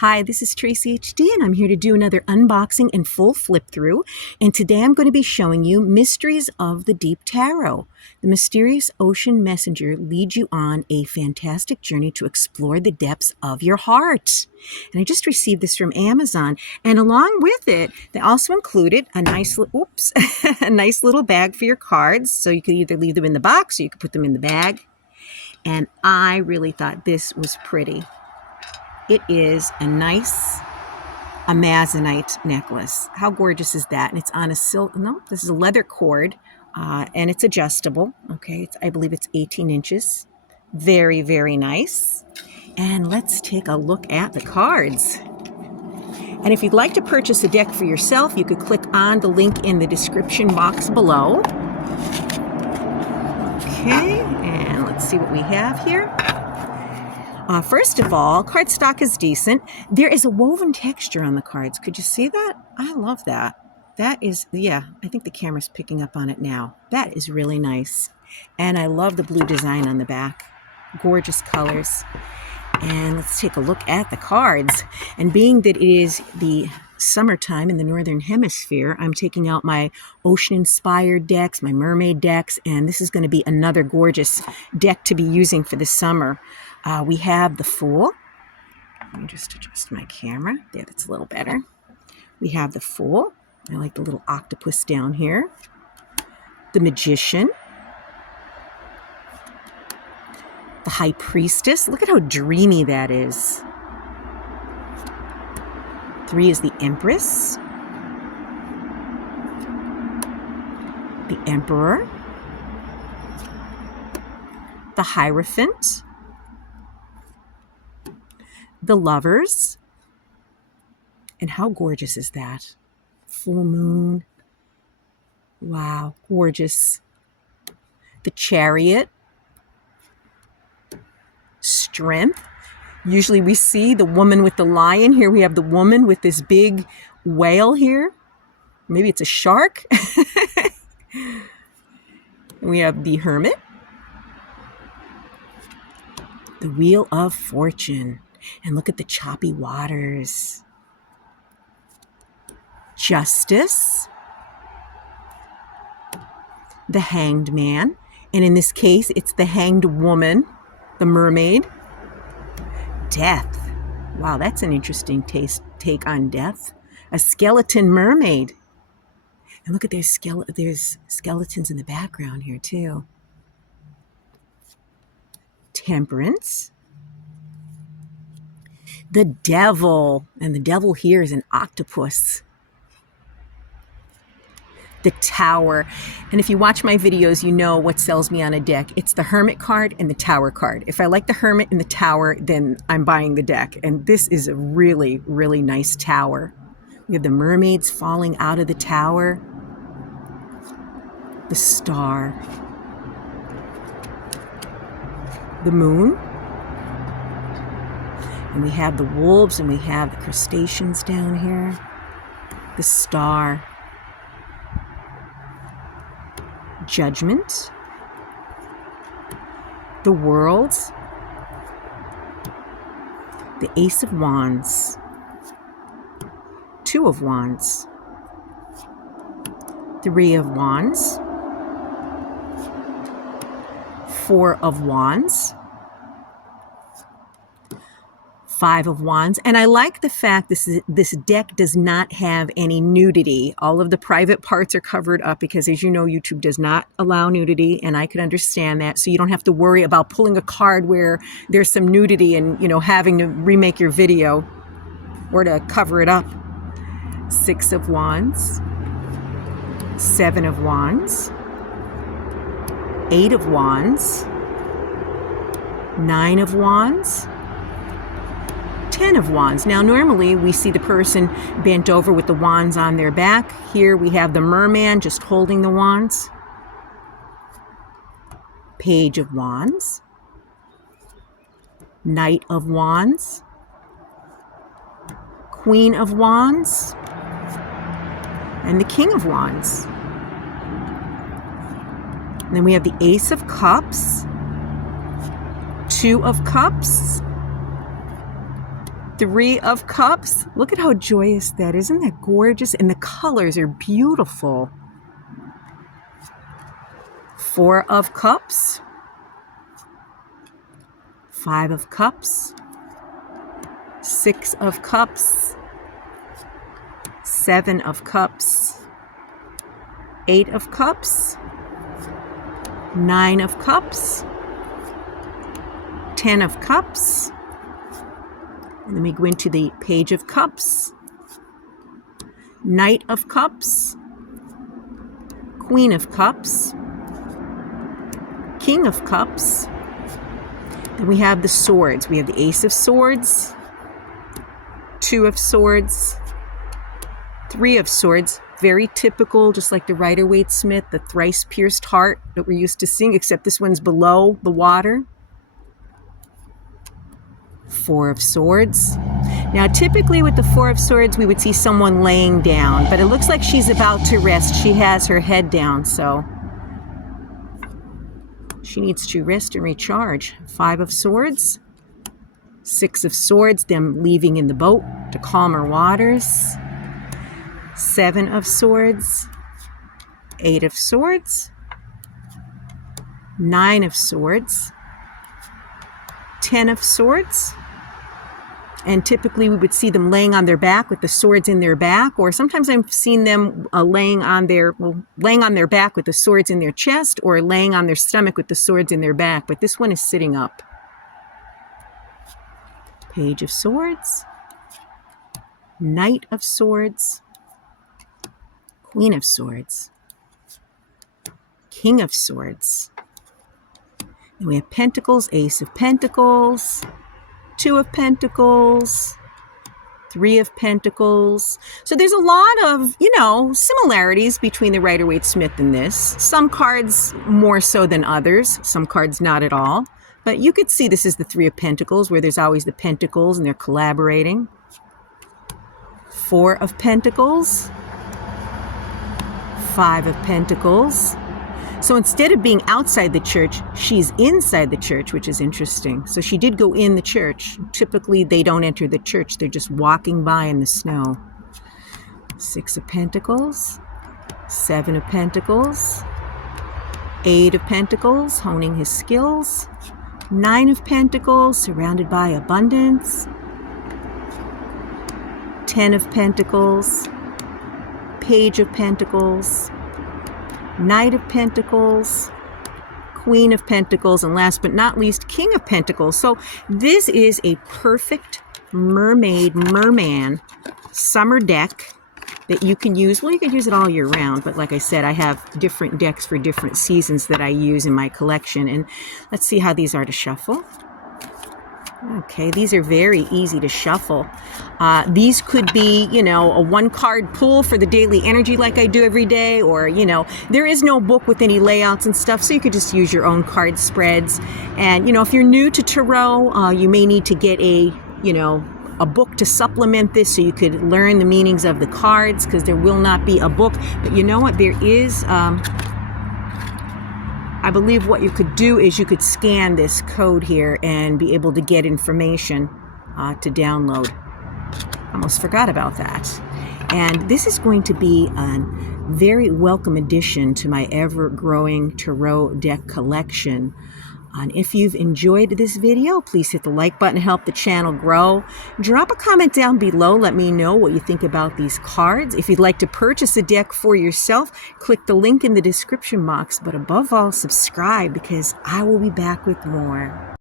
Hi, this is TraceyHD, and I'm here to do another unboxing and full flip through. And today I'm going to be showing you Mysteries of the Deep Tarot. The mysterious ocean messenger leads you on a fantastic journey to explore the depths of your heart. And I just received this from Amazon, and along with it, they also included a nice, a nice little bag for your cards. So you could either leave them in the box or you could put them in the bag. And I really thought this was pretty. It is a nice Amazonite necklace. How gorgeous is that? And it's on a this is a leather cord, and it's adjustable. Okay, I believe it's 18 inches. Very, very nice. And let's take a look at the cards. And if you'd like to purchase a deck for yourself, you could click on the link in the description box below. Okay, and let's see what we have here. First of all, cardstock is decent. There is a woven texture on the cards. Could you see that? I love that. That is, yeah, I think the camera's picking up on it now. That is really nice. And I love the blue design on the back. Gorgeous colors. And let's take a look at the cards. And being that it is the summertime in the Northern Hemisphere, I'm taking out my ocean-inspired decks, my mermaid decks, and this is going to be another gorgeous deck to be using for the summer. We have the Fool. Let me just adjust my camera. There, that's a little better. We have the Fool. I like the little octopus down here. The Magician. The High Priestess. Look at how dreamy that is. 3 is the Empress. The Emperor. The Hierophant. The Lovers. And how gorgeous is that? Full moon. Wow, gorgeous. The Chariot. Strength. Usually we see the woman with the lion. Here we have the woman with this big whale here. Maybe it's a shark. And we have the Hermit. The Wheel of Fortune. And look at the choppy waters. Justice. The Hanged Man. And in this case, it's the Hanged Woman, the mermaid. Death. Wow, that's an interesting take on death. A skeleton mermaid. And look at there's skeletons in the background here too. Temperance. The Devil. And the devil here is an octopus. The Tower. And if you watch my videos, you know what sells me on a deck. It's the Hermit card and the Tower card. If I like the Hermit and the Tower, then I'm buying the deck. And this is a really, really nice tower. We have the mermaids falling out of the tower. The Star. The Moon. And we have the wolves and we have the crustaceans down here. The Star. Judgment. The World. The Ace of Wands. 2 of Wands. 3 of Wands. 4 of Wands. 5 of Wands. And I like the fact this deck does not have any nudity. All of the private parts are covered up because, as you know, YouTube does not allow nudity, and I could understand that. So you don't have to worry about pulling a card where there's some nudity and, having to remake your video or to cover it up. 6 of Wands. 7 of Wands. 8 of Wands. 9 of Wands. 10 of Wands. Now, normally we see the person bent over with the wands on their back. Here we have the merman just holding the wands. Page of Wands. Knight of Wands. Queen of Wands. And the King of Wands. And then we have the Ace of Cups. 2 of Cups. Three of Cups. Look at how joyous that is. Isn't that gorgeous? And the colors are beautiful. Four of Cups. Five of Cups. Six of Cups. Seven of Cups. Eight of Cups. Nine of Cups. 10 of Cups. And then we go into the Page of Cups. Knight of Cups. Queen of Cups. King of Cups. Then we have the swords. We have the Ace of Swords. Two of Swords. Three of Swords. Very typical, just like the Rider-Waite-Smith, the thrice pierced heart that we're used to seeing, except this one's below the water. Four of Swords. Now, typically with the Four of Swords, we would see someone laying down, but it looks like she's about to rest. She has her head down, so she needs to rest and recharge. Five of Swords. Six of Swords, them leaving in the boat to calmer waters. Seven of Swords. Eight of Swords. Nine of Swords. 10 of Swords. And typically we would see them laying on their back with the swords in their back, or sometimes I've seen them laying on their back with the swords in their chest, or laying on their stomach with the swords in their back, but this one is sitting up. Page of Swords. Knight of Swords. Queen of Swords. King of Swords. And we have Pentacles, Ace of Pentacles, Two of Pentacles, Three of Pentacles. So there's a lot of, similarities between the Rider-Waite-Smith and this. Some cards more so than others, some cards not at all. But you could see this is the Three of Pentacles, where there's always the Pentacles and they're collaborating. Four of Pentacles. Five of Pentacles. So instead of being outside the church, she's inside the church, which is interesting. So she did go in the church. Typically, they don't enter the church. They're just walking by in the snow. Six of Pentacles. Seven of Pentacles. Eight of Pentacles, honing his skills. Nine of Pentacles, surrounded by abundance. 10 of Pentacles. Page of Pentacles. Knight of Pentacles, Queen of Pentacles, and last but not least, King of Pentacles. So this is a perfect merman summer deck that you can use. Well, you can use it all year round, but like I said, I have different decks for different seasons that I use in my collection. And let's see how these are to shuffle. Okay, these are very easy to shuffle. These could be, a one-card pull for the daily energy like I do every day, or, there is no book with any layouts and stuff, so you could just use your own card spreads. And, if you're new to tarot, you may need to get a book to supplement this so you could learn the meanings of the cards, because there will not be a book. But you know what? There is... I believe what you could do is you could scan this code here and be able to get information to download. Almost forgot about that. And this is going to be a very welcome addition to my ever-growing tarot deck collection. And if you've enjoyed this video, please hit the like button to help the channel grow. Drop a comment down below. Let me know what you think about these cards. If you'd like to purchase a deck for yourself, click the link in the description box. But above all, subscribe, because I will be back with more.